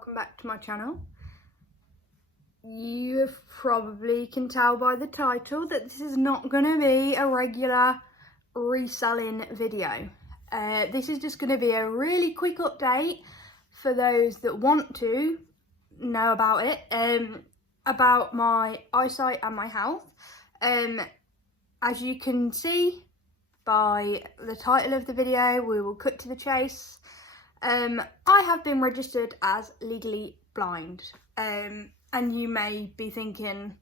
welcome back to my channel. You probably can tell by the title that this is not going to be a regular reselling video. This is just going to be a really quick update for those that want to know about it, about my eyesight and my health. As you can see by the title of the video, we will cut to the chase. I have been registered as legally blind, and you may be thinking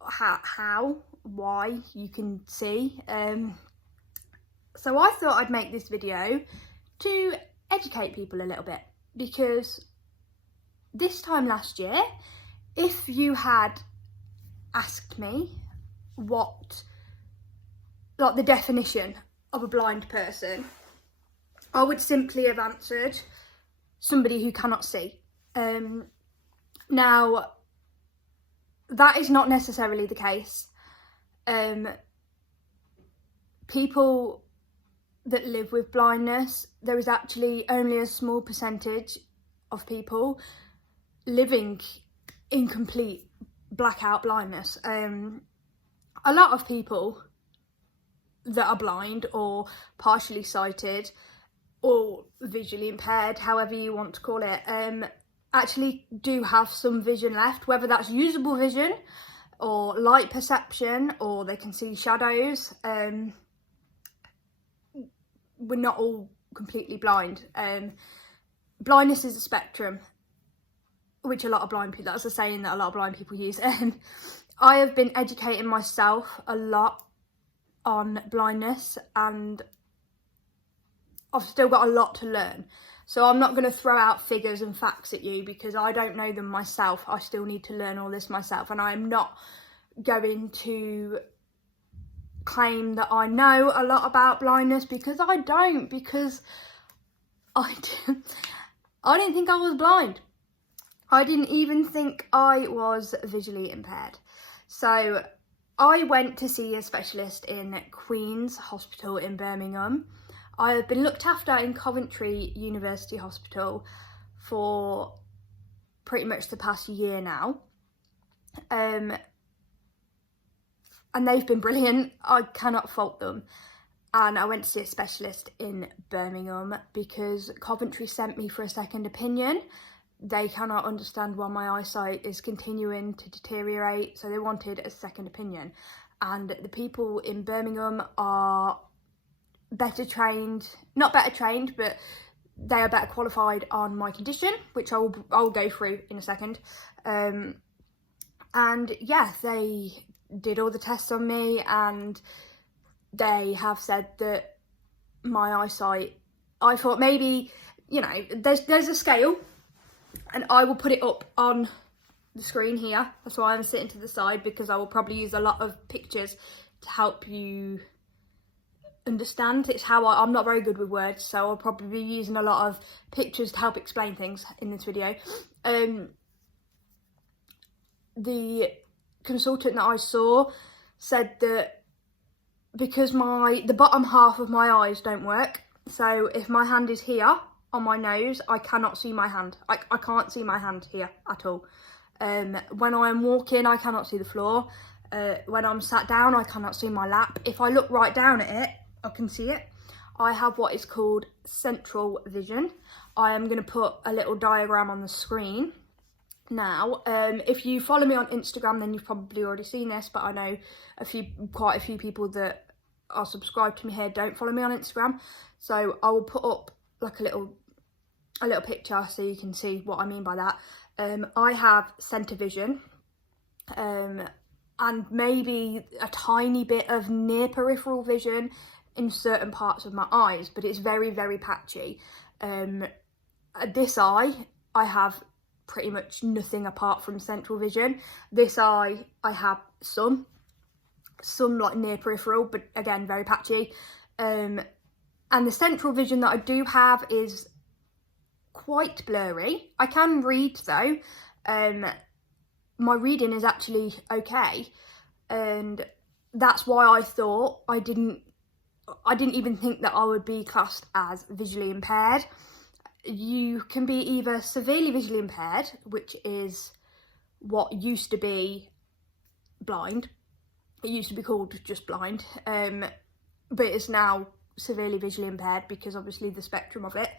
how, why, you can see. So I thought I'd make this video to educate people a little bit, because this time last year, if you had asked me what, like, the definition of a blind person, I would simply have answered somebody who cannot see. Now, that is not necessarily the case. People that live with blindness, there is actually only a small percentage of people living in complete blackout blindness. A lot of people that are blind or partially sighted or visually impaired, however you want to call it, actually do have some vision left, whether that's usable vision or light perception, or they can see shadows. We're not all completely blind. Blindness is a spectrum, which a lot of blind people, that's a saying that a lot of blind people use. I have been educating myself a lot on blindness, and I've still got a lot to learn. So I'm not going to throw out figures and facts at you because I don't know them myself. I still need to learn all this myself, and I'm not going to claim that I know a lot about blindness, because I don't, because I didn't think I was blind. I didn't even think I was visually impaired. So I went to see a specialist in Queen's Hospital in Birmingham. I have been looked after in Coventry University Hospital for pretty much the past year now. And they've been brilliant. I cannot fault them. And I went to see a specialist in Birmingham because Coventry sent me for a second opinion. They cannot understand why my eyesight is continuing to deteriorate, so they wanted a second opinion. And the people in Birmingham are better trained, not better trained, but they are better qualified on my condition, which I'll go through in a second. And yeah, they did all the tests on me, and they have said that my eyesight, I thought maybe, you know, there's a scale, and I will put it up on the screen here. That's why I'm sitting to the side, because I will probably use a lot of pictures to help you understand. It's how I'm not very good with words, so I'll probably be using a lot of pictures to help explain things in this video. The consultant that I saw said that because the bottom half of my eyes don't work, so if my hand is here on my nose, I cannot see my hand. I can't see my hand here at all. When I am walking, I cannot see the floor. When I'm sat down, I cannot see my lap. If I look right down at it, I can see it. I have what is called central vision. I am going to put a little diagram on the screen now. If you follow me on Instagram, then you've probably already seen this, but I know quite a few people that are subscribed to me here don't follow me on Instagram. So I will put up like a little picture so you can see what I mean by that. I have centre vision, and maybe a tiny bit of near peripheral vision in certain parts of my eyes, but it's very, very patchy. This eye, I have pretty much nothing apart from central vision. This eye, I have some like near peripheral, but again, very patchy. And the central vision that I do have is quite blurry. I can read though. My reading is actually okay, and that's why I thought I didn't even think that I would be classed as visually impaired. you can be either severely visually impaired, which is what used to be blind. It used to be called just blind, but it's now severely visually impaired because obviously the spectrum of it,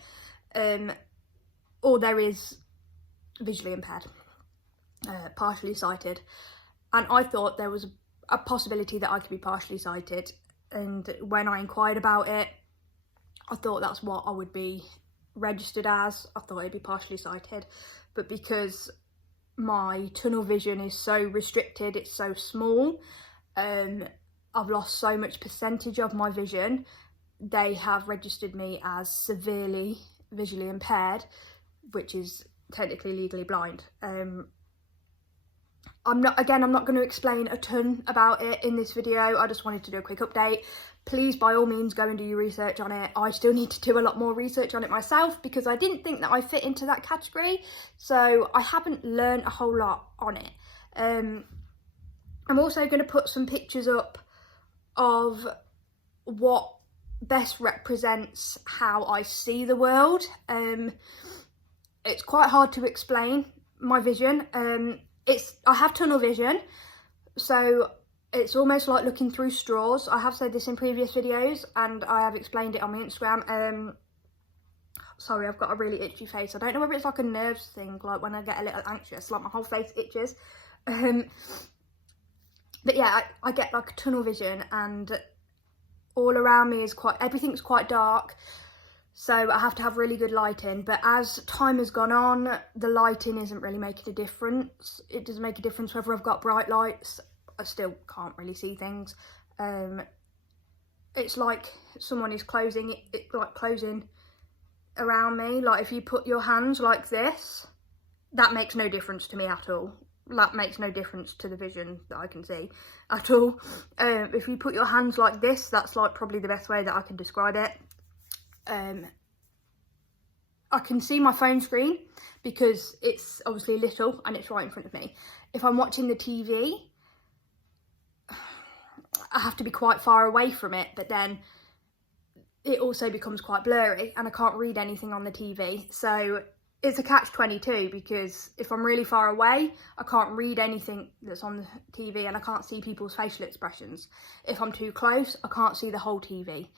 or there is visually impaired, partially sighted. And I thought there was a possibility that I could be partially sighted, and when I inquired about it, I thought that's what I would be registered as. I thought I'd be partially sighted, but because my tunnel vision is so restricted, it's so small, I've lost so much percentage of my vision, they have registered me as severely visually impaired, which is technically legally blind. I'm not going to explain a ton about it in this video. I just wanted to do a quick update. Please, by all means, go and do your research on it. I still need to do a lot more research on it myself because I didn't think that I fit into that category. So I haven't learned a whole lot on it. I'm also going to put some pictures up of what best represents how I see the world. It's quite hard to explain my vision. I have tunnel vision, so it's almost like looking through straws. I have said this in previous videos and I have explained it on my Instagram. Sorry, I've got a really itchy face. I don't know whether it's like a nerves thing, like when I get a little anxious, like my whole face itches. But yeah, I get like tunnel vision, and all around me is everything's quite dark. So I have to have really good lighting, but as time has gone on, the lighting isn't really making a difference. It doesn't make a difference whether I've got bright lights. I still can't really see things. It's like someone is closing around me. Like if you put your hands like this, that makes no difference to me at all. That makes no difference to the vision that I can see at all. If you put your hands like this, that's like probably the best way that I can describe it. I can see my phone screen because it's obviously little and it's right in front of me. If I'm watching the TV, I have to be quite far away from it, but then it also becomes quite blurry and I can't read anything on the TV. So it's a catch-22 because if I'm really far away, I can't read anything that's on the TV and I can't see people's facial expressions. If I'm too close, I can't see the whole TV.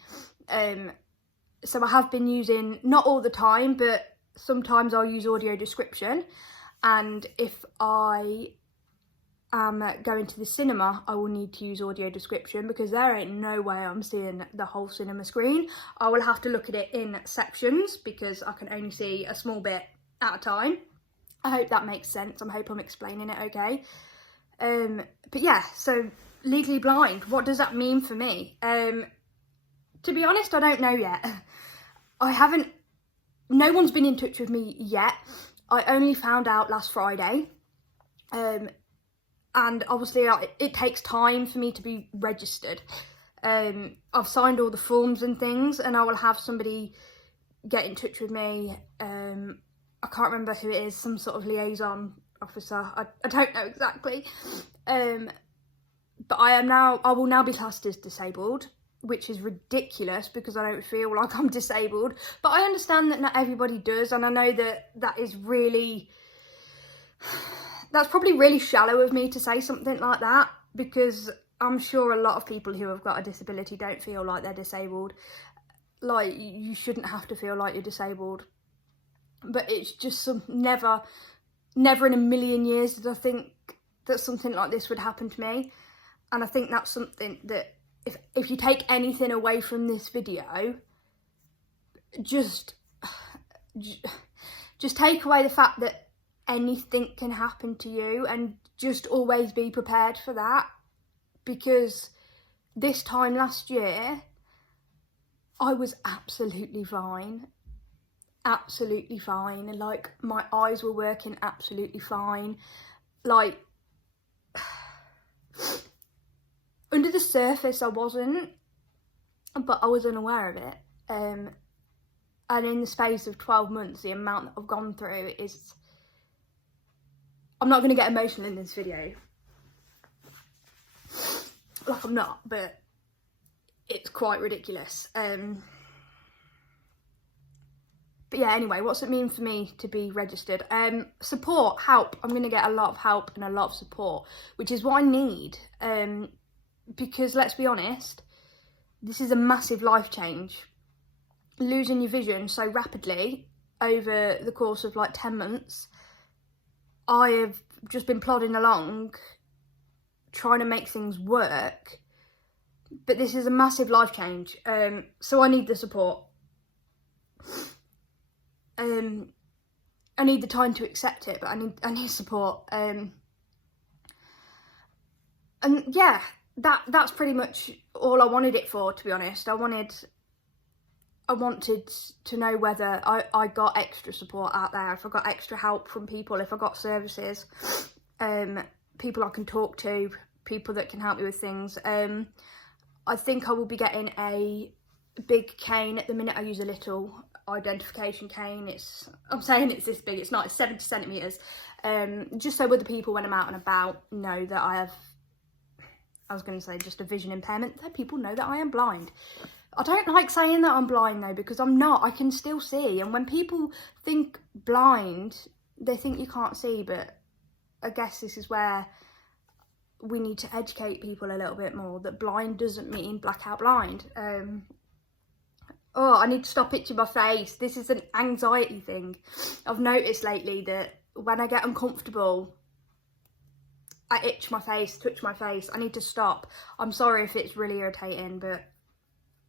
So I have been using, not all the time, but sometimes I'll use audio description. And if I am going to the cinema, I will need to use audio description because there ain't no way I'm seeing the whole cinema screen. I will have to look at it in sections because I can only see a small bit at a time. I hope that makes sense. I hope I'm explaining it okay. But yeah, so legally blind, what does that mean for me? To be honest, I don't know yet. No one's been in touch with me yet. I only found out last Friday. And obviously it takes time for me to be registered. I've signed all the forms and things and I will have somebody get in touch with me. I can't remember who it is, some sort of liaison officer. I don't know exactly. But I will now be classed as disabled, which is ridiculous because I don't feel like I'm disabled. But I understand that not everybody does, and I know that is really... That's probably really shallow of me to say something like that because I'm sure a lot of people who have got a disability don't feel like they're disabled. Like, you shouldn't have to feel like you're disabled. But it's just never in a million years did I think that something like this would happen to me. And I think that's something that if you take anything away from this video, just take away the fact that anything can happen to you and just always be prepared for that. Because this time last year, I was absolutely fine. Absolutely fine. Like, my eyes were working absolutely fine. Like, under the surface I wasn't, but I was unaware of it. And in the space of 12 months, the amount that I've gone through is... I'm not going to get emotional in this video. Like, I'm not, but it's quite ridiculous. But yeah, anyway, what's it mean for me to be registered? Support, help. I'm going to get a lot of help and a lot of support, which is what I need. Because let's be honest, this is a massive life change. Losing your vision so rapidly over the course of like 10 months, I have just been plodding along trying to make things work. But this is a massive life change. So I need the support. I need the time to accept it, but I need support. And yeah, that's pretty much all I wanted it for, to be honest. I wanted to know whether I got extra support out there, if I got extra help from people, if I got services, people I can talk to, people that can help me with things. I think I will be getting a big cane. At the minute I use a little identification cane. I'm saying it's this big, it's not, it's 70 centimetres. Just so other people when I'm out and about know that I was going to say just a vision impairment, that people know that I am blind. I don't like saying that I'm blind though, because I'm not. I can still see, and when people think blind, they think you can't see, but I guess this is where we need to educate people a little bit more, that blind doesn't mean blackout blind. Oh, I need to stop itching my face. This is an anxiety thing. I've noticed lately that when I get uncomfortable, I itch my face, twitch my face. I need to stop. I'm sorry if it's really irritating, but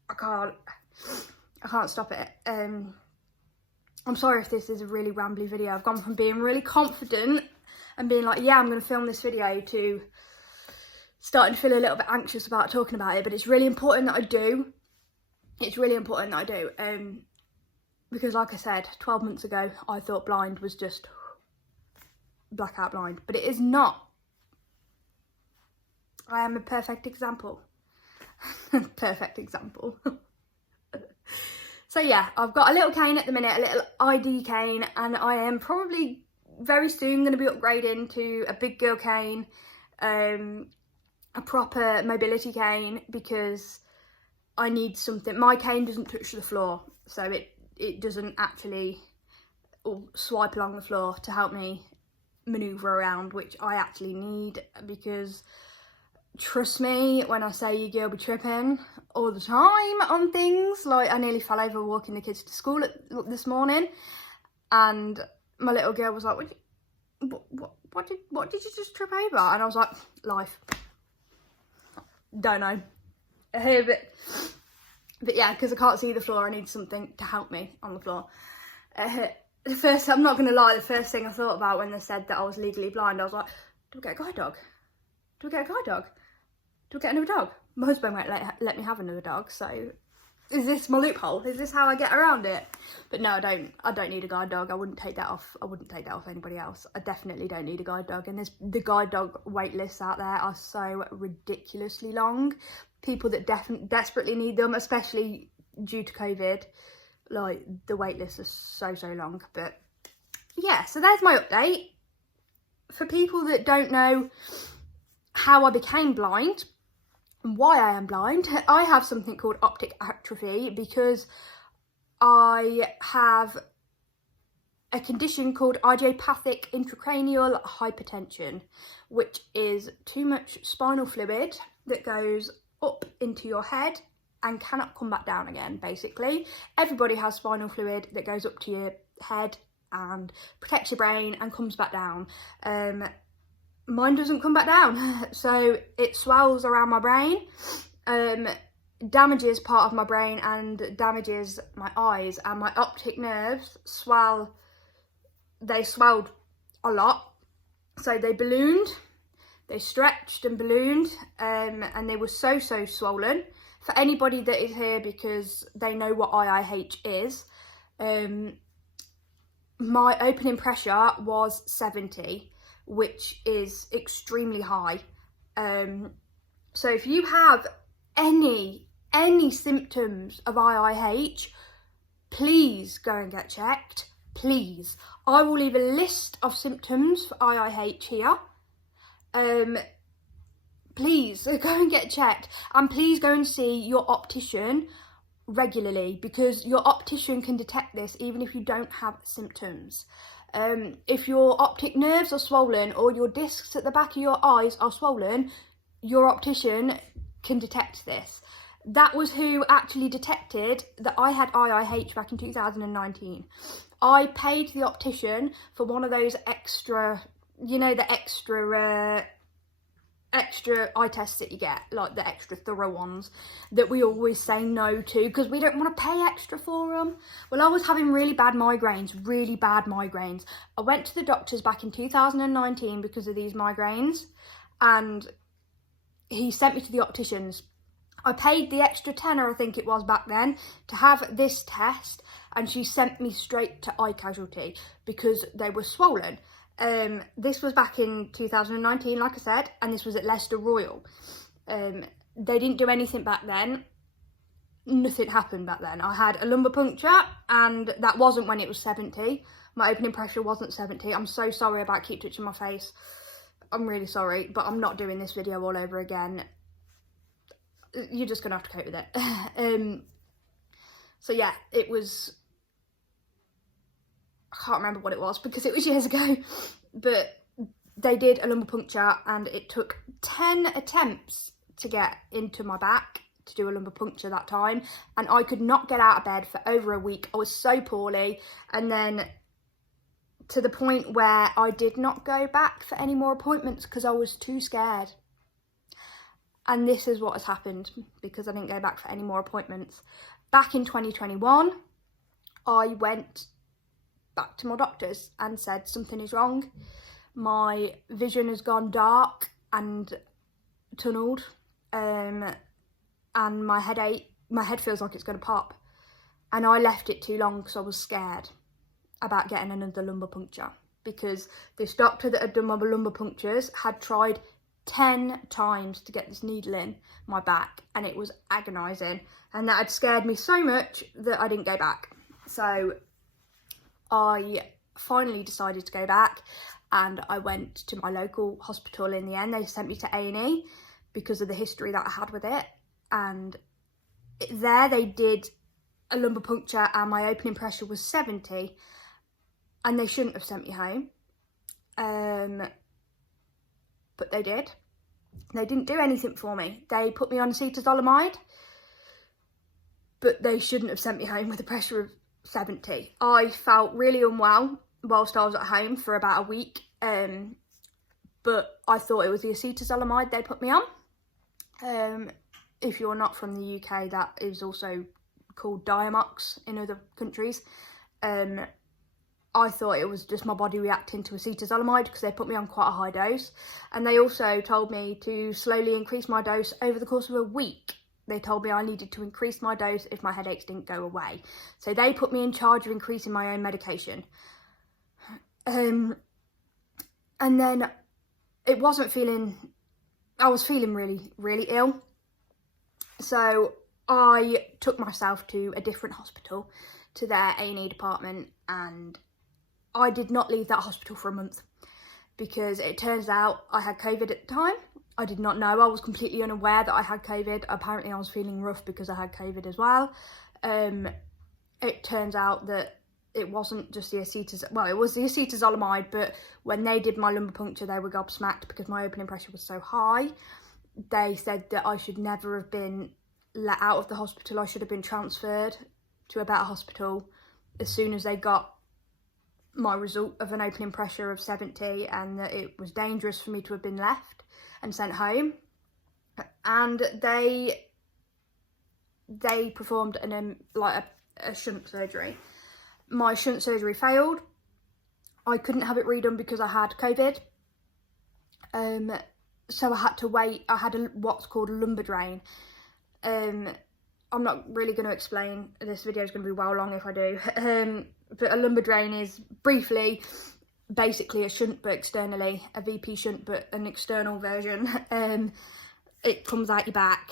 I can't stop it. I'm sorry if this is a really rambly video. I've gone from being really confident and being like, yeah, I'm going to film this video, to starting to feel a little bit anxious about talking about it. But it's really important that I do. It's really important that I do. Because like I said, 12 months ago, I thought blind was just blackout blind, but it is not. I am a perfect example. Perfect example. So yeah, I've got a little cane at the minute, a little ID cane, and I am probably very soon going to be upgrading to a big girl cane, a proper mobility cane, because I need something. My cane doesn't touch the floor, so it doesn't actually swipe along the floor to help me manoeuvre around, which I actually need, because trust me when I say your girl be tripping all the time on things. Like, I nearly fell over walking the kids to school this morning, and my little girl was like, what did you just trip over? And I was like, life. Don't know. But yeah, because I can't see the floor, I need something to help me on the floor. I'm not going to lie, the first thing I thought about when they said that I was legally blind, I was like, do I get a guide dog? Do I get a guide dog? Do I get another dog? My husband won't let me have another dog, so is this my loophole? Is this how I get around it? But no, I don't need a guide dog. I wouldn't take that off anybody else. I definitely don't need a guide dog. And the guide dog wait lists out there are so ridiculously long. People that desperately need them, especially due to COVID, like, the wait lists are so long. But yeah, so there's my update. For people that don't know how I became blind and why I am blind, I have something called optic atrophy because I have a condition called Idiopathic Intracranial Hypertension, which is too much spinal fluid that goes up into your head and cannot come back down again, basically. Everybody has spinal fluid that goes up to your head and protects your brain and comes back down. Mine doesn't come back down, so it swells around my brain, damages part of my brain and damages my eyes, and my optic nerves they swelled a lot, so they ballooned, they stretched and ballooned, and they were so swollen. For anybody that is here because they know what IIH is, my opening pressure was 70, which is extremely high. So if you have any symptoms of IIH, please go and get checked, please. I will leave a list of symptoms for IIH here. Please go and get checked, and please go and see your optician regularly, because your optician can detect this even if you don't have symptoms. If your optic nerves are swollen or your discs at the back of your eyes are swollen, your optician can detect this. That was who actually detected that I had IIH back in 2019. I paid the optician for one of those extra, you know, the extra eye tests that you get, like the extra thorough ones that we always say no to because we don't want to pay extra for them. Well, I was having really bad migraines. I went to the doctors back in 2019 because of these migraines, and he sent me to the opticians. I paid the extra tenner, I think it was back then, to have this test, and she sent me straight to Eye Casualty because they were swollen. This was back in 2019, like I said, and this was at Leicester Royal. They didn't do anything back then. Nothing happened back then. I had a lumbar puncture, and that wasn't when it was 70. My opening pressure wasn't 70. I'm so sorry about keep touching my face. I'm really sorry, but I'm not doing this video all over again. You're just gonna have to cope with it. So yeah, it was, I can't remember what it was because it was years ago, but they did a lumbar puncture, and it took 10 attempts to get into my back to do a lumbar puncture that time, and I could not get out of bed for over a week. I was so poorly, and then to the point where I did not go back for any more appointments because I was too scared. And this is what has happened because I didn't go back for any more appointments. Back in 2021, I went back to my doctors and said something is wrong. My vision has gone dark and tunnelled, and my head feels like it's going to pop. And I left it too long because I was scared about getting another lumbar puncture, because this doctor that had done my lumbar punctures had tried 10 times to get this needle in my back, and it was agonising, and that had scared me so much that I didn't go back. So I finally decided to go back, and I went to my local hospital. In the end, they sent me to A&E because of the history that I had with it, and there they did a lumbar puncture and my opening pressure was 70, and they shouldn't have sent me home, but they did. They didn't do anything for me. They put me on acetazolamide, but they shouldn't have sent me home with a pressure of 70. I felt really unwell whilst I was at home for about a week, but I thought it was the acetazolamide they put me on. If you're not from the UK, that is also called Diamox in other countries. I thought it was just my body reacting to acetazolamide because they put me on quite a high dose, and they also told me to slowly increase my dose over the course of a week. They told me I needed to increase my dose if my headaches didn't go away. So they put me in charge of increasing my own medication. And then I was feeling really, really ill. So I took myself to a different hospital, to their A&E department, and I did not leave that hospital for a month because it turns out I had COVID at the time. I did not know. I was completely unaware that I had COVID. Apparently I was feeling rough because I had COVID as well. It turns out that it wasn't just the acetazolamide, it was the acetazolamide, but when they did my lumbar puncture, they were gobsmacked because my opening pressure was so high. They said that I should never have been let out of the hospital. I should have been transferred to a better hospital as soon as they got my result of an opening pressure of 70, and that it was dangerous for me to have been left and sent home. And they performed a shunt surgery. My shunt surgery failed. I couldn't have it redone because I had COVID. So I had to wait. I had what's called a lumbar drain. I'm not really going to explain. This video is going to be well long if I do. But a lumbar drain is briefly basically a shunt but externally, a VP shunt but an external version. It comes out your back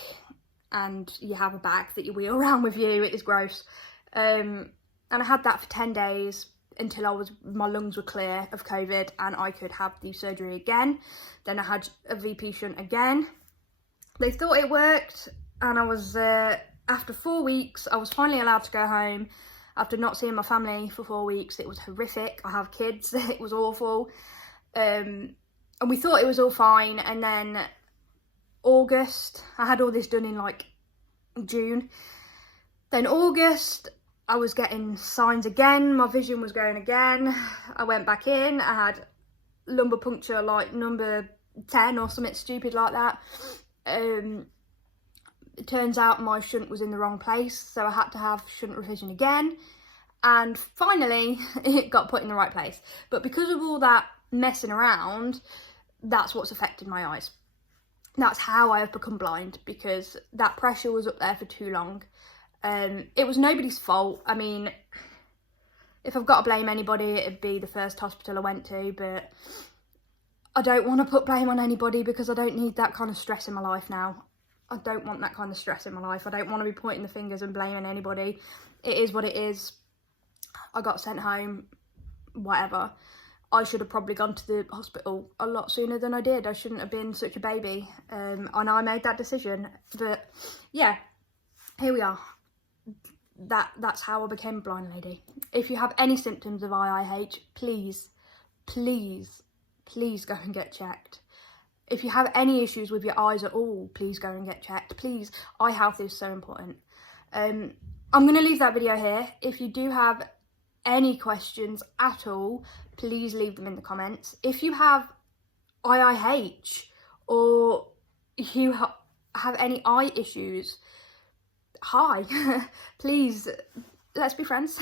and you have a bag that you wheel around with you. It is gross. And I had that for 10 days until my lungs were clear of COVID and I could have the surgery again. Then I had a VP shunt again. They thought it worked, and I was after 4 weeks, I was finally allowed to go home after not seeing my family for 4 weeks. It was horrific. I have kids. It was awful. And we thought it was all fine. And then August, I had all this done in like June. Then August, I was getting signs again. My vision was going again. I went back in. I had lumbar puncture like number 10 or something stupid like that. It turns out my shunt was in the wrong place, so I had to have shunt revision again. And finally, it got put in the right place. But because of all that messing around, that's what's affected my eyes. That's how I have become blind, because that pressure was up there for too long. It was nobody's fault. I mean, if I've got to blame anybody, it'd be the first hospital I went to, but I don't want to put blame on anybody because I don't need that kind of stress in my life now. I don't want that kind of stress in my life. I don't want to be pointing the fingers and blaming anybody. It is what it is. I got sent home, whatever. I should have probably gone to the hospital a lot sooner than I did. I shouldn't have been such a baby. And I made that decision. But yeah, here we are. That's how I became a blind lady. If you have any symptoms of IIH, please go and get checked. If you have any issues with your eyes at all, please go and get checked. Please, eye health is so important. I'm going to leave that video here. If you do have any questions at all, please leave them in the comments. If you have IIH or you have any eye issues, hi, please, let's be friends.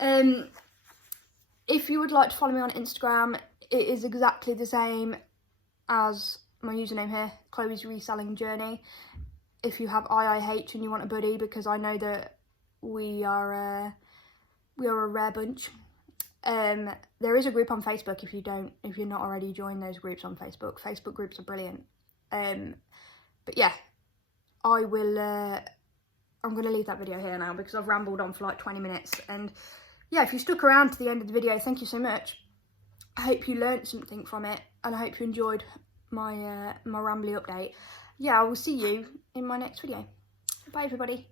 If you would like to follow me on Instagram, it is exactly the same as my username here, Chloe's Reselling Journey. If you have IIH and you want a buddy, because I know that we are a rare bunch. There is a group on Facebook if you're not already joined those groups on Facebook. Facebook groups are brilliant. But yeah, I'm going to leave that video here now because I've rambled on for like 20 minutes. And yeah, if you stuck around to the end of the video, thank you so much. I hope you learned something from it, and I hope you enjoyed my my rambly update. Yeah, I will see you in my next video. Bye everybody.